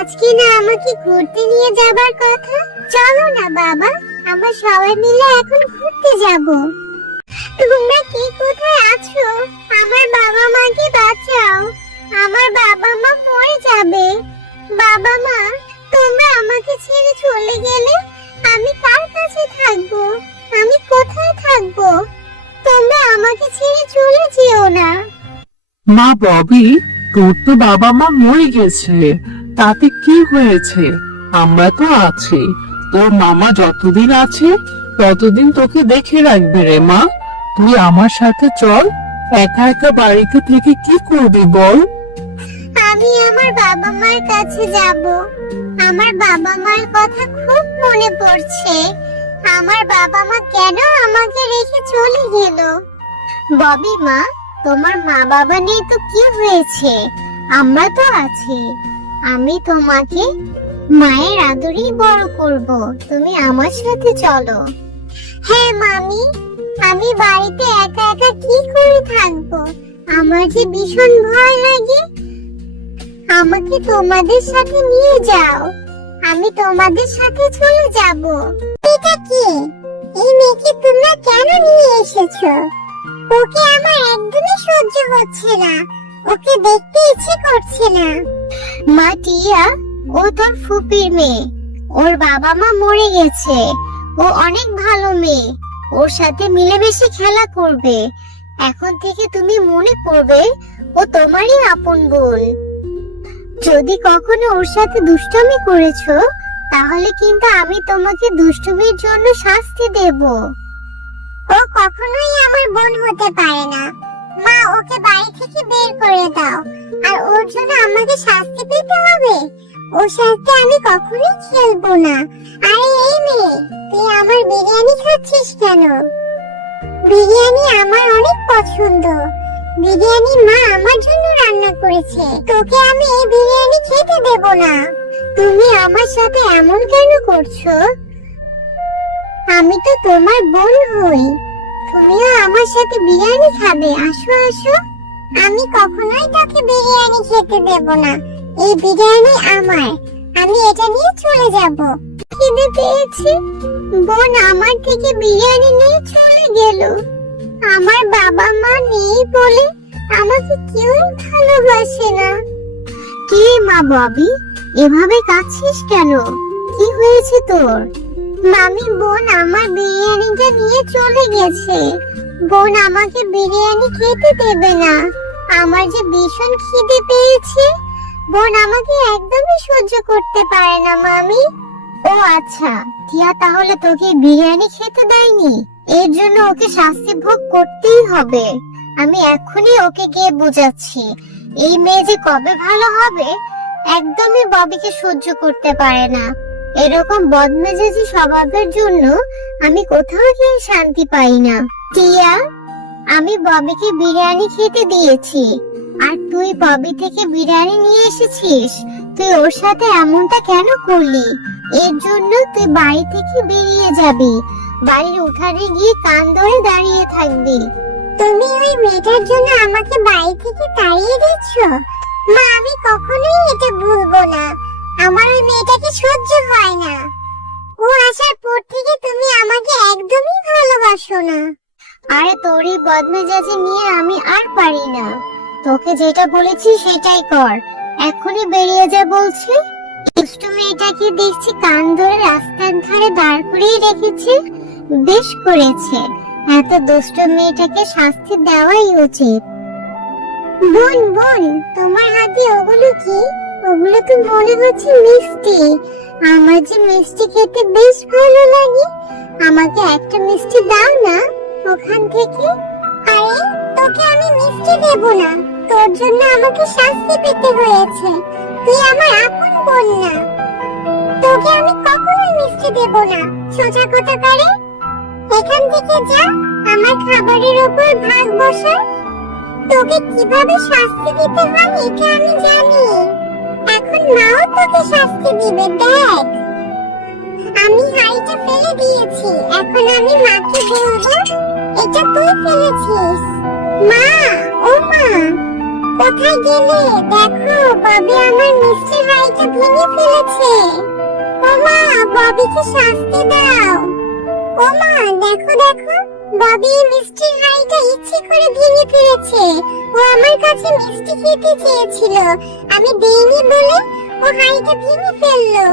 আজকে না আমাকে ঘুরতে নিয়ে যাবার কথা। চলো না বাবা, আমরা সবাই মিলে এখন ঘুরতে যাব। তোমরা কে কোথায় আছো? আমার বাবা মাকে বাঁচাও, আমার বাবা মা মরে যাবে। বাবা মা, তোমরা আমাকে ছেড়ে চলে গেলে আমি কার কাছে থাকবো? আমি কোথায় থাকবো? তোমরা আমাকে ছেড়ে চলে যেও না। মা ববি, তোর তো বাবা মা মরে গেছে, তাতে কি হয়েছে? আমরা তো আছি। তোর মামা যতদিন আছে ততদিন তোকে দেখে রাখবে রে মা। তুই আমার সাথে চল। একা একা বাড়িতে থেকে কি করবি বল? আমি আমার বাবা মার কাছে যাব। আমার বাবা মার কথা খুব মনে পড়ছে। আমার বাবা মা কেন আমাকে রেখে চলে গেল? ববি মা, তোমার মা বাবা নেই তো কি হয়েছে? আমরা তো আছি। আমি তোমাকে মায়ের আদরেই বড় করব। তুমি আমার সাথে চলো। হ্যাঁ মামি, আমি বাড়িতে একা একা কি করে থাকবো? আমার যে ভীষণ ভয় লাগে। আমাকে তোমাদের সাথে নিয়ে যাও, আমি তোমাদের সাথে চলে যাব। এটা কি? এই মেয়েকে তোমরা কেন নিয়ে এসেছো? ওকে আমার একদমই সহ্য হচ্ছে না, ওকে দেখতে ইচ্ছে করছে না। মা টিয়া, ও তোর ফুপির মেয়ে। ওর বাবা মা মরে গেছে। ও অনেক ভালো মেয়ে, ওর সাথে মিলেমিশে খেলা করবে। এখন থেকে তুমি মনে করবে ও তোমারই আপন বোন। যদি কখনো ওর সাথে দুষ্টুমি করেছো, তাহলে কিন্তু আমি তোমাকে দুষ্টুমির জন্য শাস্তি দেব। ও কখনোই আমার বোন হতে পারে না। মা, ওকে বাড়ি থেকে বের করে দাও। আর ওর জন্য আমাকে শাস্তি পেতে হবে? ওর সাথে আমি কখনোই খেলবো না। আরে এই মেয়ে, তুই আমার বিরিয়ানি খাচ্ছিস কেন? বিরিয়ানি আমার অনেক পছন্দ। বিরিয়ানি মা আমার জন্য রান্না করেছে। তোকে আমি এই বিরিয়ানি খেতে দেব না। তুমি আমার সাথে এমন কেন করছো? আমি তো তোমার বোন হই। তুমিও আমার সাথে বিরিয়ানি খাবে। আসো আসো। আমি কখনোই তোকে বিরিয়ানি খেতে দেব না। এই বিরিয়ানি আমার। আমি এটা নিয়ে চলে যাব। খিদে পেয়েছে। বোন আমার থেকে বিরিয়ানি নিয়ে চলে গেল। আমার বাবা মা নেই বলে আমাকে কেউ ভালোবাসে না। কি মা ববি, এভাবে কাঁদছিস কেন? কি হয়েছে তোর? মামি, বোন আমার বিরিয়ানিটা নিয়ে চলে গেছে। বোন আমাকে বিরিয়ানি খেতে দেবে না। আমার যে ভীষণ খিদে পেয়েছে। বোন আমাকে একদমই সহ্য করতে পারে না মামি। ও আচ্ছা, টিয়া তাহলে তোকে বিরিয়ানি খেতে দেয়নি, এর জন্য ওকে শাস্তি ভোগ করতেই হবে। আমি এখনই ওকে গিয়ে বুঝাচ্ছি। এই মেয়ে যে কবে ভালো হবে। একদমই ববিকে সহ্য করতে পারে না। এরকম বদমেজাজি স্বভাবের জন্য আমি কোথাও গিয়ে শান্তি পাই না। টিয়া, আমি ববিকে বিরিয়ানি খেতে দিয়েছি, আর তুই ববি থেকে বিরিয়ানি নিয়ে এসেছিস। তুই ওর সাথে এমনটা কেন করলি? এর জন্য তুই বাড়ি থেকে বেরিয়ে যাবি। বাড়ির উঠানে গিয়ে কান ধরে দাঁড়িয়ে থাকবি। তুমি ওই মেয়েটার জন্য আমাকে বাড়ি থেকে তাড়িয়ে দিচ্ছ? মা, আমি কখনোই এটা ভুলবো না। আমার ওই মেয়েটাকে সহ্য হয় না। ও আসার পর থেকে তুমি আমাকে একদমই ভালোবাসো না। আরে তোর এই বদমেজাজি নিয়ে আমি আর পারি না। তোকে যেটা বলেছি সেটাই কর। এখনই বেরিয়ে যা বলছি। দুষ্টু মেয়েটাকে দেখছি কান ধরে রাস্তার ধারে দাঁড় করিয়ে রেখেছে। বেশ করেছে। এত দুষ্টু মেয়েটাকে শাস্তি দেওয়াই উচিত। বোন বোন, তোমার হাতে ওগুলো কি? ওগুলো তো মনে হচ্ছে মিষ্টি। আমার যে মিষ্টি খেতে বেশ ভালো লাগে। আমাকে একটা মিষ্টি দাও না ওখান থেকে। আরে, তোকে আমি মিষ্টি দেব না। তোর জন্য আমাকে শাস্তি পেতে হয়েছে। তুই আমার আপন বোন না। তোকে আমি কখনোই মিষ্টি দেব না। সোজা কথা করে এখান থেকে যা। আমার খাবারের উপর ভাগ বসা। তোকে কিভাবে শাস্তি দিতে হয় এটা আমি জানি। এখন মাও তোকে শাস্তি দিবে। দেখ, আমি হাঁড়িটা ফেলে দিয়েছি। এখন আমি মাকে বলবো এটা তুই ফেলেছিস। মা, ও মা, কোথায় গেলে? দেখো, ববি আমার মিষ্টি হাঁড়িটা ভেঙে করেছে। ওমা, ববিকে শাস্তি দাও। ওমা, দেখো দেখো, ববি মিষ্টির হাঁড়িটা ইচ্ছে করে ভেঙে ফেলেছে। ও আমার কাছে মিষ্টি খেতে চেয়েছিল, আমি দেইনি বলে ও হাঁড়িটা ভেঙে ফেললো।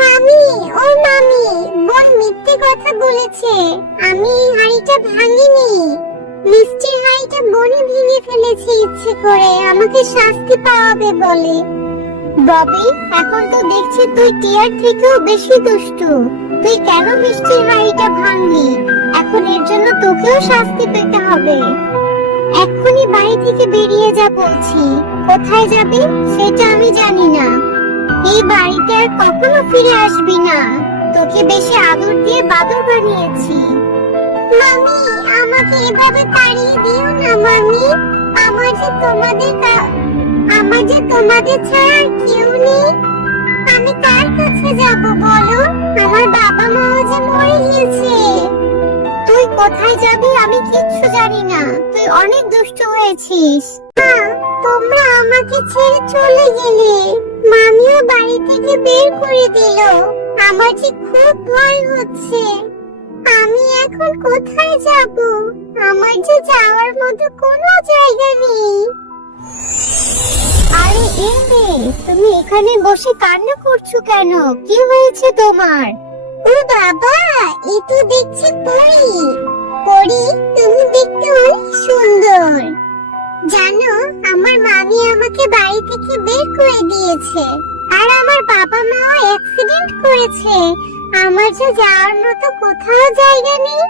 মামি, ও মামি, বোন মিথ্যে কথা বলেছে। আমি এই হাঁড়িটা ভাঙিনি। মিষ্টির হাঁড়িটা বোনই ভেঙে ফেলেছে ইচ্ছে করে, আমাকে শাস্তি পাওয়াবে বলে। ববি, এখন তো দেখছি তুই টিয়ার থেকেও বেশি দুষ্টু। তুই কেন মিষ্টির হাঁড়িটা ভাঙলি? এখন এর জন্য তোকেও শাস্তি পেতে হবে। এক্ষুনি বাড়ি থেকে বেরিয়ে যা বলছি। কোথায় যাবি সেটা আমি জানি না। এই বাড়িতে আর কখনো ফিরে আসবি না। তোকে বেশি আদর দিয়ে বাদর বানিয়েছি। মামি, আমাকে এভাবে তাড়িয়ে দিও না মামি। আমার যে তোমাদের ছাড়া আর কেউ নেই। আমি কার কাছে যাব বলো? আমার বাবা মাও যে মরে গিয়েছে। তুই কোথায় যাবি আমি কিচ্ছু জানি না। তুই অনেক দুষ্ট হয়েছিস। তোমরা আমাকে ছেড়ে চলে গেলে, মামিও বাড়ি থেকে বের করে দিল। আমার যে খুব ভয় হচ্ছে। আমি এখন কোথায় যাব? আমার যে যাওয়ার মতো কোনো জায়গা নেই। আরে এই মেয়ে, তুমি এখানে বসে কান্না করছো কেন? কি হয়েছে তোমার? ও বাবা, এ তো দেখছি পরী। পরী, তুমি দেখতে অনেক সুন্দর। জানো, আমার মামি আমাকে বাড়ি থেকে বের করে দিয়েছে, আর আমার বাবা মাও অ্যাক্সিডেন্ট করেছে। আমার যে যাওয়ার মতো কোথাও জায়গা নেই।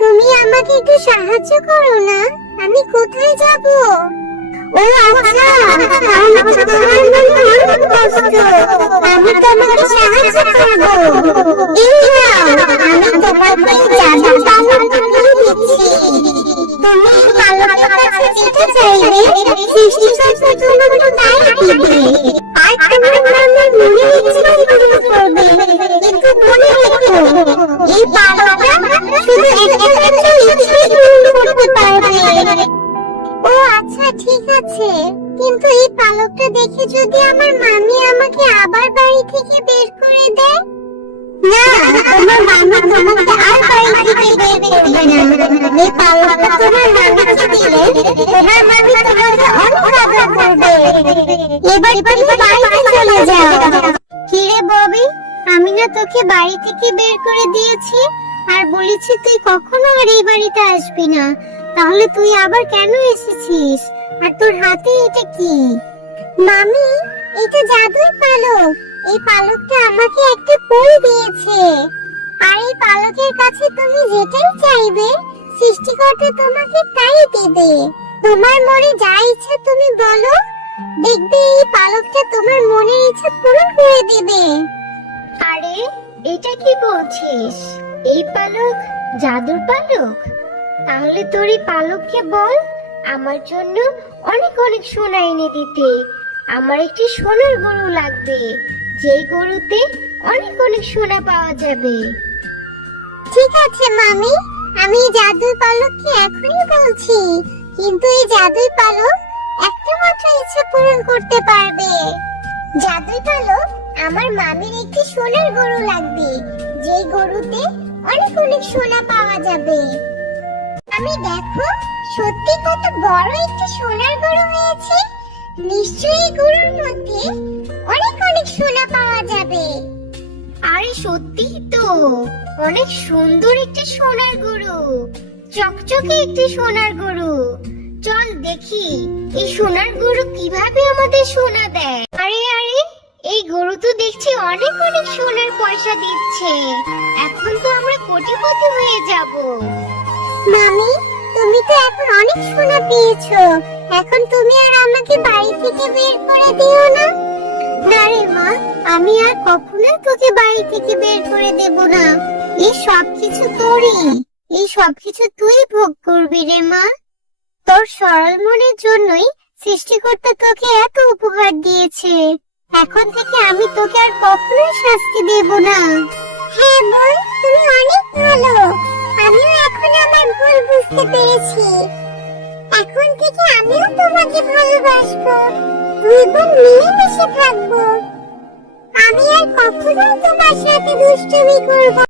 তুমি আমাকে একটু সাহায্য করো না, আমি কোথায় যাব? ও আচ্ছা, তাহলে তো তোমার মনে অনেক কষ্ট। আমি তোমাকে সাহায্য করব। এই নাও, আমি তোমাকে জাদুর পালকটা দিয়ে দিচ্ছি। তুমি এই পালকের কাছে যেতে চাইলে সৃষ্টিকর্তা তোমাকে তাই দিবে। আর তোমার মনের মনে ইচ্ছা পূরণ করবে। কিন্তু মনে রেখো, এই পালকটা শুধু একমাত্র ইচ্ছাই পূরণ করতে পারবে। ও আচ্ছা, ঠিক আছে। কিন্তু এই পালকটা দেখে যদি আমার মামি আমাকে আবার বাড়ি থেকে বের করে দেয়? না, তোমার মামি তোমাকে আর বাড়ি থেকে বের করবে না। এই পালকটা তোমার মামিকে দিলে তোমার মামি তোমাকে অনেক আদর করবে। এবার তুমি বাড়িতে চলে যাও। কি রে ববি, আমি না তোকে বাড়ি থেকে বের করে দিয়েছি আর বলেছি তুই কখনো আর এই বাড়িতে আসবি না। তাহলে তুই আবার কেন এসেছিস? আর তোর হাতে এটা কি? মামি, এটা জাদুর পালক। এই পালকটা আমাকে একটা পরী দিয়েছে। আর এই পালকের কাছে তুমি যেটাই চাইবে, সৃষ্টিকর্তা তোমাকে তাই দেবে। তোমার মনে যা ইচ্ছা তুমি বলো, দেখবে এই পালকটা তোমার মনের ইচ্ছা পূরণ করে দেবে। আরে, এটা কি বলছিস? এই পালক জাদুর পালক? তাহলে তোর এই পালককে বল আমার জন্য অনেক অনেক সোনা এনে দিতে। আমার একটি সোনার গরু লাগবে, যেই গরুতে অনেক অনেক সোনা পাওয়া যাবে। ঠিক আছে মামি, আমি এই জাদুর পালককে এখনই বলছি। কিন্তু এই জাদুর পালক একটা মাত্র ইচ্ছা পূরণ করতে পারবে। জাদুর পালক, আমার মামির একটি সোনার গরু লাগবে, যেই গরুতে অনেক অনেক সোনা পাওয়া যাবে। আমি দেখো, সত্যি কত বড় একটি সোনার গরু হয়েছে। নিশ্চয়ই এই গরুর মধ্যে অনেক অনেক সোনা পাওয়া যাবে। আরে সত্যি তো, অনেক সুন্দর একটি সোনার গরু, চকচকে একটি সোনার গরু। চল দেখি এই সোনার গরু কিভাবে আমাদের সোনা দেয়। আরে আরে, এই গরু তো দেখছি অনেক অনেক সোনার পয়সা দিচ্ছে। এখন তো আমরা কোটিপতি হয়ে যাব। মামি, তুমি তো এখন অনেক সোনা পেয়েছো। এখন তুমি আর আমাকে বাড়ি থেকে বের করে দিও না। না রে মা, আমি আর কখনো তোকে বাড়ি থেকে বের করে দেব না। এই সবকিছু তোরই, এই সবকিছু তুই ভোগ করবি রে মা। তোর সরল মনের জন্যই সৃষ্টিকর্তা তোকে এত উপহার দিয়েছে। এখন থেকে আমি তোকে আর কখনোই শাস্তি দেব না। হ্যাঁ বোন, তুমি অনেক ভালো। আমিও এখন আমার ভুল বুঝতে পেরেছি। এখন থেকে আমিও তোমাকে ভালোবাসবো। দুই বোন মিলেমিশে থাকবো। আমি কখনো তোমার সাথে দুষ্টুমি করব